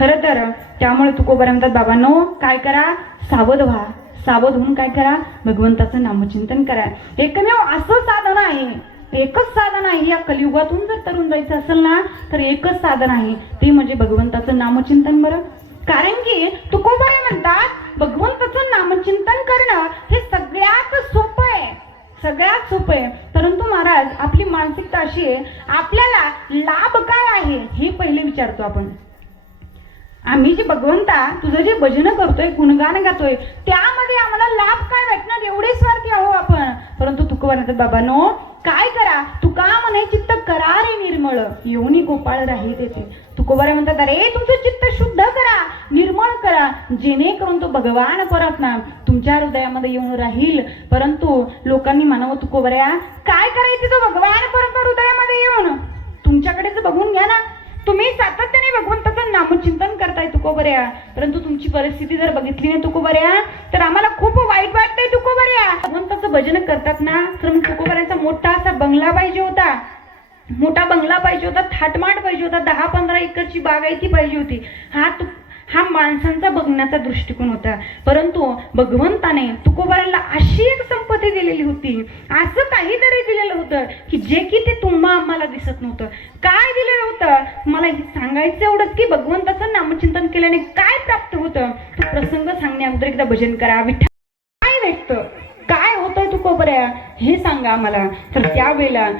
खरं तर त्यामुळे तुकोबरा म्हणतात बाबांनो काय करा, सावध व्हा, सावध होऊन काय करा, भगवंताचं नामचिंतन करा. एकमेव असं साधन आहे, एकच साधन आहे या कलियुगातून जर तरुण जायचं असेल ना तर एकच साधन आहे, ते म्हणजे भगवंताचं नामचिंतन. बरं, कारण की तुकोबरा म्हणतात भगवंताचं नामचिंतन करणं हे सगळ्यात सोपं आहे, सगळ्यात सोपं आहे. परंतु महाराज आपली मानसिकता अशी आहे, आपल्याला लाभ काय आहे हे पहिले विचारतो आपण. आम्ही जे भगवंता तुझं जे भजन करतोय, गुणगान गातोय, त्यामध्ये आम्हाला लाभ काय भेटणार एवढे स्वार्थी आहो आपण. परंतु तुकोबरा म्हणतात बाबांनो काय करा, तुका म्हणे चित्त करा रे निर्मळ, येऊनी गोपाळ राही तेथे. तुकोबरा म्हणतात अरे तुमचं चित्त शुद्ध करा, निर्मळ करा, जेणेकरून तो भगवान परमात्मा तुमच्या हृदयामध्ये येऊन राहील. परंतु लोकांनी म्हणावं तुकोबरा काय करायचं तो भगवान परमात्मा हृदयामध्ये येऊन, तुमच्याकडेच बघून घ्या ना, तुम्ही सातत्याने भगवंताचं नामचिंतन करताय तुकोबऱ्या, परंतु तुमची परिस्थिती जर बघितली नाही तुकोबऱ्या तर आम्हाला खूप वाईट वाटतंय तुकोबऱ्या. भगवंताचं भजन करतात ना तर मग तुकोबऱ्याचा मोठा असा बंगला पाहिजे होता, मोठा बंगला पाहिजे होता, थाटमाट पाहिजे होता, 10-15 एकरची बागायती पाहिजे होती. हा माणसांचा बघण्याचा दृष्टिकोन होता. परंतु भगवंताने तुकोबऱ्याला अशी एक संपत्ती दिलेली होती, असं काहीतरी दिलेलं होतं की जे की ते तुम्हा आम्हाला दिसत नव्हतं. काय दिलेलं होतं मला हे सांगायचं एवढंच की भगवंताचं नामचिंतन केल्याने काय प्राप्त होतं तो प्रसंग सांगण्या अगोदर एकदा भजन करा. विठ्ठल काय भेटतं, काय होतं तुकोबऱ्या हे सांगा आम्हाला. तर त्यावेळेला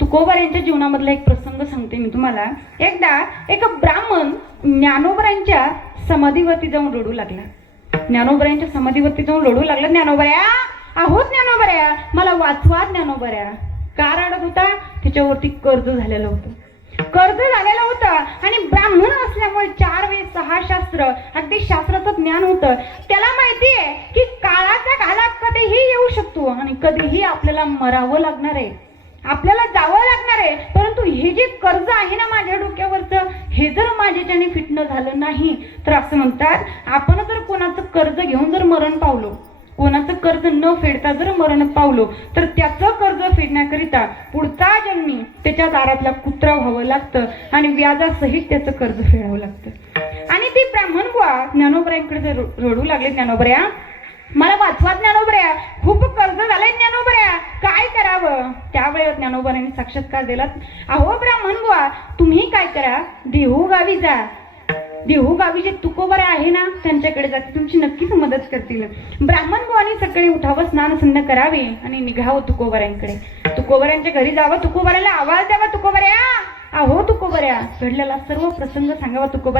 तुकोबऱ्यांच्या जीवनामधला एक प्रसंग सांगते मी तुम्हाला. एकदा एक ब्राह्मण ज्ञानोबरांच्या समाधीवरती जाऊन रडू लागला. ज्ञानोबरांच्या समाधीवरती जाऊन रडू लागला, ज्ञानोबऱ्या आहोत, ज्ञानोबऱ्या मला वाचवा ज्ञानोबऱ्या. का रडत होता, त्याच्यावरती कर्ज झालेलं होतं, कर्ज झालेलं होतं आणि ब्राह्मण असल्यामुळे 4 वेद 6 शास्त्र अगदी शास्त्राचं ज्ञान होतं. त्याला माहिती आहे की काळाच्या घालात कधीही येऊ शकतो आणि कधीही आपल्याला मरावं लागणार आहे, आपल्याला जावं लागणार आहे. परंतु हे जे कर्ज आहे ना माझ्या डोक्यावरचं, हे जर माझ्याच्याने फिटणं झालं नाही तर असं म्हणतात आपण जर कोणाचं कर्ज घेऊन जर मरण पावलो, कोणाचं कर्ज न फेडता जर मरण पावलो तर त्याचं कर्ज फेडण्याकरिता पुढचा जन्मी त्याच्या दारातला कुत्रा व्हावं लागतं आणि व्याजासहित त्याचं कर्ज फेडावं लागतं. आणि ती ब्राह्मण बुवा ज्ञानोबऱ्यांकडे रडू लागले, ज्ञानोबऱ्या मला वाचवा ज्ञानोबऱ्या, खूप कर्ज झालंय ज्ञानोबऱ्या, काय करावं. त्यावेळेस ज्ञानोबऱ्यांनी साक्षात्कार दिला. अहो ब्राह्मण बुवा तुम्ही काय करा, देहू गावी जा, देहू गावी जे तुकोबरा आहे ना त्यांच्याकडे जाते, तुमची नक्कीच मदत करतील. ब्राह्मण बुवानी सकाळी उठावं, स्नान संध्या करावे आणि निघावं तुकोबऱ्यांकडे. तुकोबऱ्यांच्या घरी जावं, तुकोबऱ्याला आवाज द्यावा, तुकोबऱ्या अहो तुकोबऱ्या, घडलेला सर्व प्रसंग सांगावा. तुकोबऱ्या